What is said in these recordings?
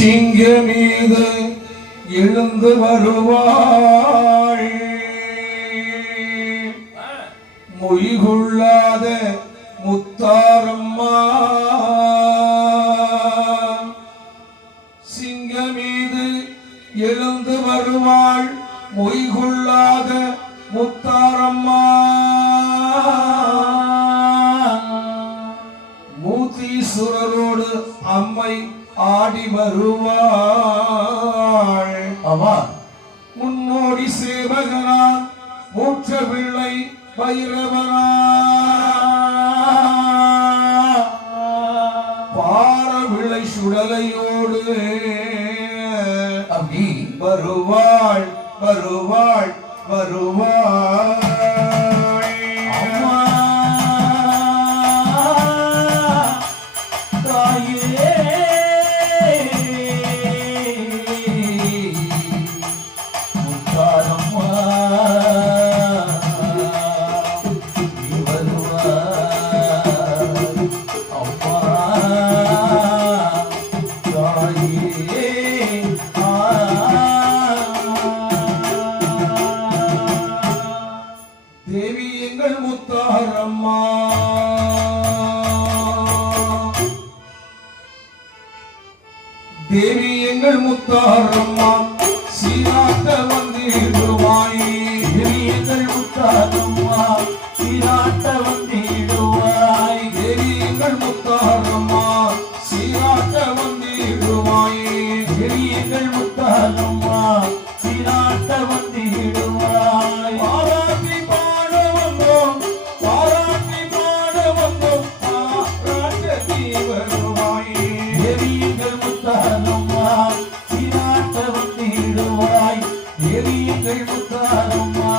சிங்க மீது எழுந்து வருவாள் மொய்கொள்ளாத முத்தாரம்மா. சிங்க மீது எழுந்து வருவாள் மொய்கொள்ளாத முத்தாரம்மா. மூத்தீஸ்வரரோடு அம்மை ஆடி வருவாள். ஆமா, முன்னோடி சேவகனான் மூற்ற பிள்ளை பைரவனா. பாரவிளை சுடலையோடு அப்படி வருவாள் வருவாள் வருவாள். தேவி எங்கள் முத்தாரம்மா. தேவி எங்கள் முத்தாரம்மா சீராட்ட வந்திடுவாய். தேவி எங்கள் முத்தாரம்மா சீராட்ட வந்திடுவாய். தேவி எங்கள் முத்தாரம்மா சீராட்ட வந்திடுவாய். தேவி எங்கள் முத்தாரம்மா சீராட்ட வந்திடுவாய். பாராட்டி பாட வந்தோம் பாராட்டி பாட வந்தோம் பாராட்ட நீ வருவாய். தேவி எங்கள் முத்தாரம்மா சீராட்ட வந்திடுவாய். தேவி எங்கள் முத்தாரம்மா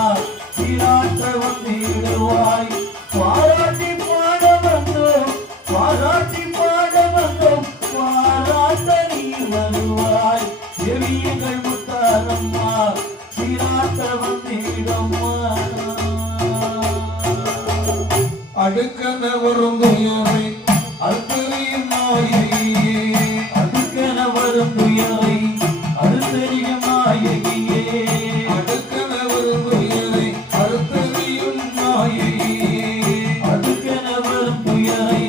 சீராட்ட வந்திடுவாய். பாராட்டி பாட வந்தோம் பாராட்டி பாட வந்தோம் பாராட்ட நீ வருவாய். தேவி எங்கள் முத்தாரம்மா சீராட்ட வந்திடுமா. அடுக்கன வரும் துயரை அறுத்தறியும் நாயகியே. அடுக்கென வரும் துயரை அறுத்தறியும் நாயகியே. அடுக்கன வரும் துயரை அறுத்தறியும் நாயகியே. அடுக்கென வரும் துயரை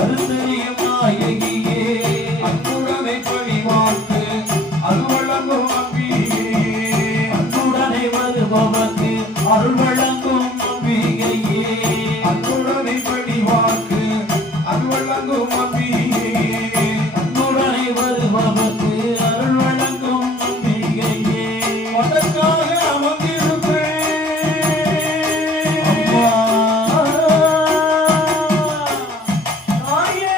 அறுத்தறியும் நாயகியே. அன்புடனை பணிவார்க்கு அருள் வழங்கும் அம்பிகையே. அன்புடனே வருபவர்க்கு அருள் வழங்கும் அம்பிகையே. அன்புடனை பணிவார்க்கு அருள் வழங்கும் அம்பிகையே. அன்புடனே வருபவர்க்கு அருள் வழங்கும் அம்பிகையே. உனக்காக அமர்ந்திருப்பேன் அம்மா தாயே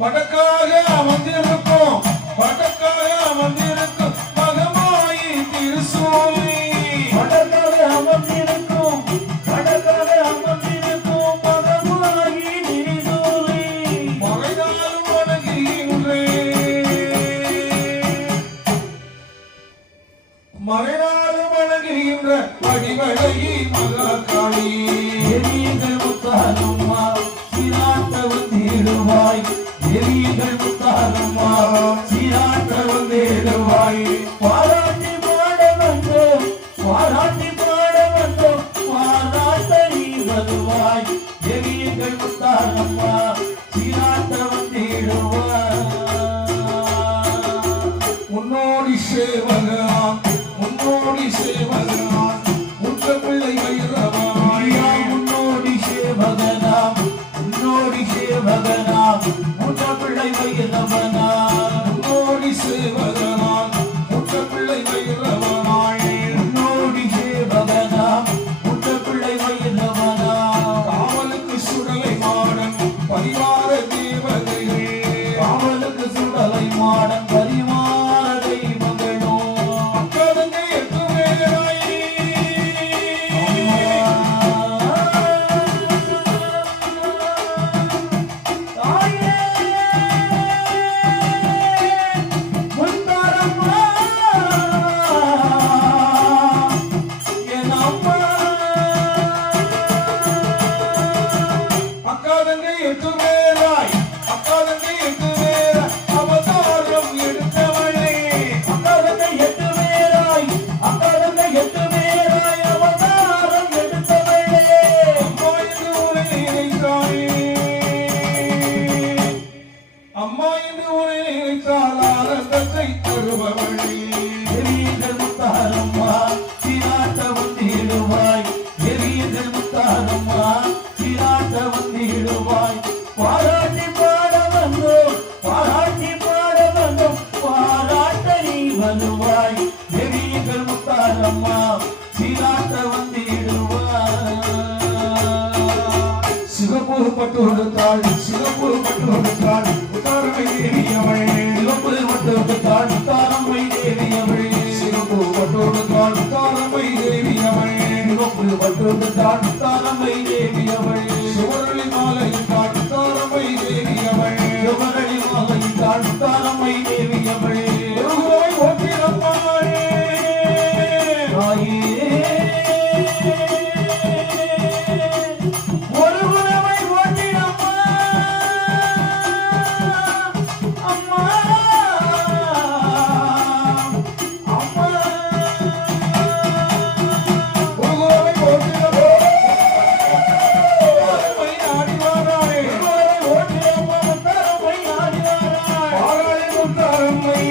வடக்காக அமர்ந்திருக்கும் வடக்காக அமர்ந்திருக்கும் மகமாயி திருசூலி. வடக்காக அமர்ந்திருக்கும் வடக்காக அமர்ந்திருக்கும் மகமாயி திரிசூலி. மறைநாளும் வணங்குகின்றேன் மறைநாளும் வணங்குகின்ற வடிவழகி மகாகாளி. தேவியங்கள் முத்தாரம்மா சீராட்ட வந்திடுவாய். தேவியங்கள் முத்தாரம்மா சீராட்ட வந்திடுவாய். பாராட்டி பாட வந்தோம் பாராட்டி பாட வந்தோம் பாராட்ட நீ வருவாய். தேவியங்கள் முத்தாரம்மா சீராட்ட வந்திடுவாய். முன்னோடி சேவகனான் முன்னோடி சேவகனான் முற்ற பிள்ளை வைரவாய். முன்னோடி சேவகனாம் முன்னோடி சேவகனாம் முற்ற பிள்ளை வைரவனாம். முன்னோடி சேவகனான் முற்ற பிள்ளை வைரவனாய். முன்னோடி சேவகனாம் முற்ற பிள்ளை வைரவனாம். காவலுக்கு சுடலை மாடன் பரிவார தேவதையே. காவலுக்கு சுடலை மாடன் பரிமாற தெய்வங்களோ. அக்கடங்கை எட்டு வேளாய். தாயே முத்தாரம்மா வருவாய் தேவியங்கள் முத்தாரம்மா சீராட்ட வந்திடுவாய் சிவப்பு பட்டு கொடுத்தாள் சிவப்பு பட்டு கொடுத்தாள் முத்தாரம்மை தேவியவள் சிவப்பு பட்டு கொடுத்தாள் முத்தாரம்மை தேவியவள் சிவப்பு பட்டு கொடுத்தாள் முத்தாரம்மை தேவியவள் சிவப்பு பட்டு கொடுத்தாள் முத்தாரம்மை தேவியவள் சுவரளி மாலையிட்டாள் முத்தாரம்மை தேவியவள் சிவரளி மாலையிட்டாள் முத்தாரம்மை தேவியவள் ஒருவரை ஓட்டிடம்மாளே தாயே ஒரு உறவை ஓட்டிடம்மா அம்மா அம்மா ஒருவரை ஓட்டிடம்மா முத்தாரம்மை ஆடி வாராளே ஓட்டிடம்மா முத்தாரம்மை ஆடி வாராள் பாராளே முத்தாரம்மை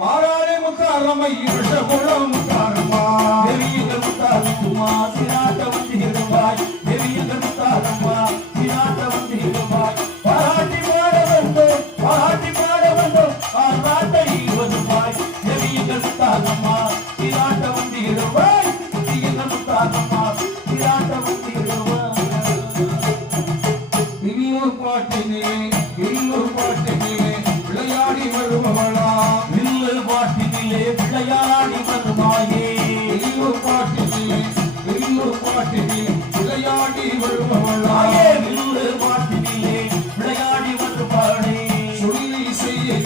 பாராளே முத்தாரம்மை விஷகுளம் முத்தாரம்மா தேவியங்கள் முத்தாரம்மா சிராட்ட வந்திடுவாய் தேவியங்கள் முத்தாரம்மா சிராட்ட வந்திடுவாய் பாராட்டி பாட வந்தோம் பாராட்டி பாட வந்தோம் பாராட்டை வருவாய் தேவியங்கள் முத்தாரம்மா சிராட்ட வந்திடுவாய் தேவியங்கள் முத்தாரம்மா சிராட்ட வந்திடுவாய் இனியொரு பாட்டினிலே இன்னொரு பாட்டினிலே விளையாடி வருபவளா வில்லு பாட்டினிலே விளையாடி வருவாயே இன்னொரு பாட்டினிலே இன்னொரு பாட்டினிலே விளையாடி வருபவளா தாயே வில்லு பாட்டினிலே விளையாடி வருவாளே சொல்லி செய்ய